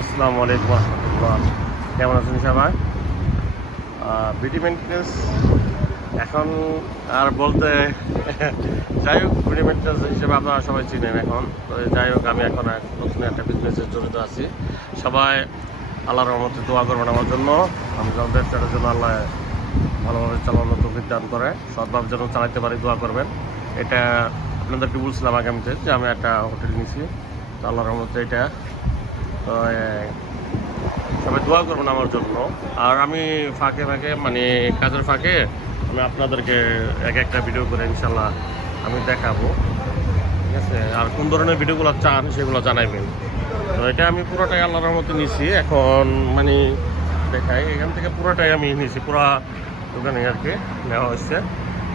আসসালামু আলাইকুম রহমতুল্লাহ কেমন আছেন সবাই? বিডি মেন্টেন্স এখন আর বলতে যাই হোক বিডি মেন্টেন্স হিসেবে আপনারা সবাই চিনেন এখন। তো যাই হোক, আমি এখন নতুন একটা বিজনেসে জড়িত আছি। সবাই আল্লাহর রহমতে দোয়া করবেন আমার জন্য। আমি যখন ব্যবসাটার জন্য আল্লাহ ভালোভাবে চালানোর তৌফিক দান করে। সৎভাবে যেন চালাতে পারি, দোয়া করবেন। এটা আপনাদেরকে বলছিলাম আগামীতে যে আমি একটা হোটেল নিয়েছি তো আল্লাহর রহমতে এটা তো সবাই দোয়া করবেন আমার জন্য। আর আমি ফাঁকে ফাঁকে মানে কাজের ফাঁকে আমি আপনাদেরকে এক একটা ভিডিও করে ইনশাল্লাহ আমি দেখাবো। ঠিক আছে? আর কোন ধরনের ভিডিওগুলো চান সেগুলো জানাইবেন। তো এটা আমি পুরোটাই আল্লাহর রহমতে নিছি। এখন মানে দেখাই, এখান থেকে পুরোটাই আমি নিছি। পুরো দোকানে আর কি নেওয়া হয়েছে।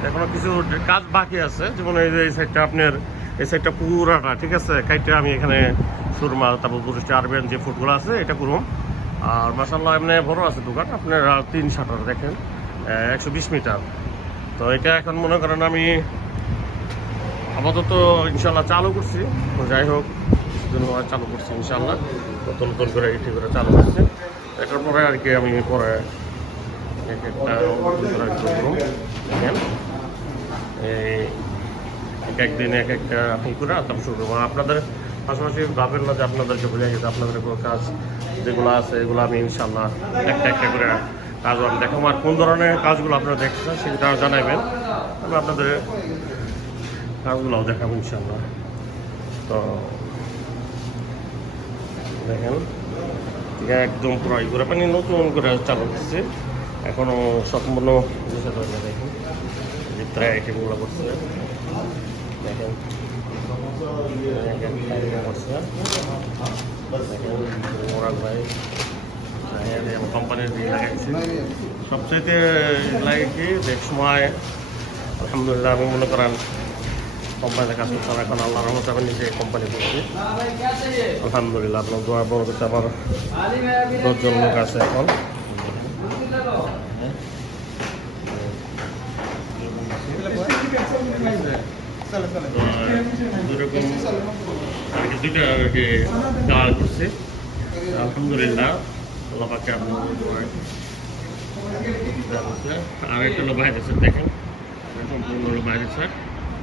এখনও কিছু কাজ বাকি আছে। যেমন এই যে এই সাইডটা আপনার এই সাইডটা পুরাটা ঠিক আছে? কাইটটা আমি এখানে সুরমা, তারপর বুরিস্টা আরবেন যে ফুডগুলো আছে, এটা করুম। আর মাসাল্লাহ এমনি বড় আছে দোকান। আপনার তিন শাটার দেখেন একশো বিশ মিটার। তো এটা এখন মনে করেন আমি আপাতত ইনশাল্লাহ চালু করছি। তো যাই হোক, কিছুদিন হয় চালু করছি ইনশাল্লাহ নতুন নতুন করে এটি করে চালু করছি। এটার পরে আর কি আমি পরে এক একটা এই এক একদিন এক একটা ই করে তারপর শুরু করব। আপনাদের পাশাপাশি ভাবেন না যে আপনাদেরকে বোঝা গেছে, আপনাদের কোনো কাজ যেগুলো আছে, এগুলো আমি ইনশাল্লাহ একটা একটা করে কাজ আমি দেখাবো। আর কোন ধরনের কাজগুলো আপনারা দেখছেন সেটা জানাবেন, আমি আপনাদের কাজগুলোও দেখাবো ইনশাল্লাহ তো দেখেন একদম পুরো ই করে মানে নতুন করে চালু করছে। এখনও সম্পূর্ণ দেখেন যে প্রায় আইটেমগুলো করছে। দেখেন কোম্পানির দিয়ে লাগাইছি সবচাইতে লাগে কি দেখ সময়, আলহামদুলিল্লাহ আমি মনে করেন কোম্পানিতে কাজ করতাম, এখন আল্লাহ রহমত আমি নিজে কোম্পানি করছি। আলহামদুলিল্লাহ আপনার দোয়া বড় আমার দশজন লোক আছে এখন। দুরকম আর কি আর কি। আর একটা দেখেন।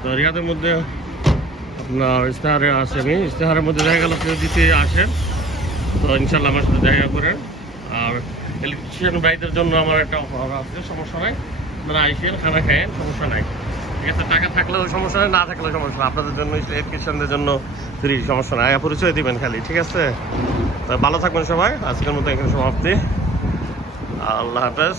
তো মধ্যে আপনার আসে আমি মধ্যে দেখা গেল কেউ দিতে আসেন। তো ইনশাল্লাহ আমার সাথে দেখা করেন। আর ইলেকট্রিশিয়ান ভাইদের জন্য আমার একটা অফার আছে, সমস্যা নাই। আপনারা আইসেন, খানা খায়েন, সমস্যা নাই। সমস্যা না সমস্যা আপনাদের জন্য সমস্যা পরিচয় দিবেন খালি, ঠিক আছে? ভালো থাকবেন সবাই। আজকের মতো এখানে সমাপ্তি। আল্লাহ হাফেজ।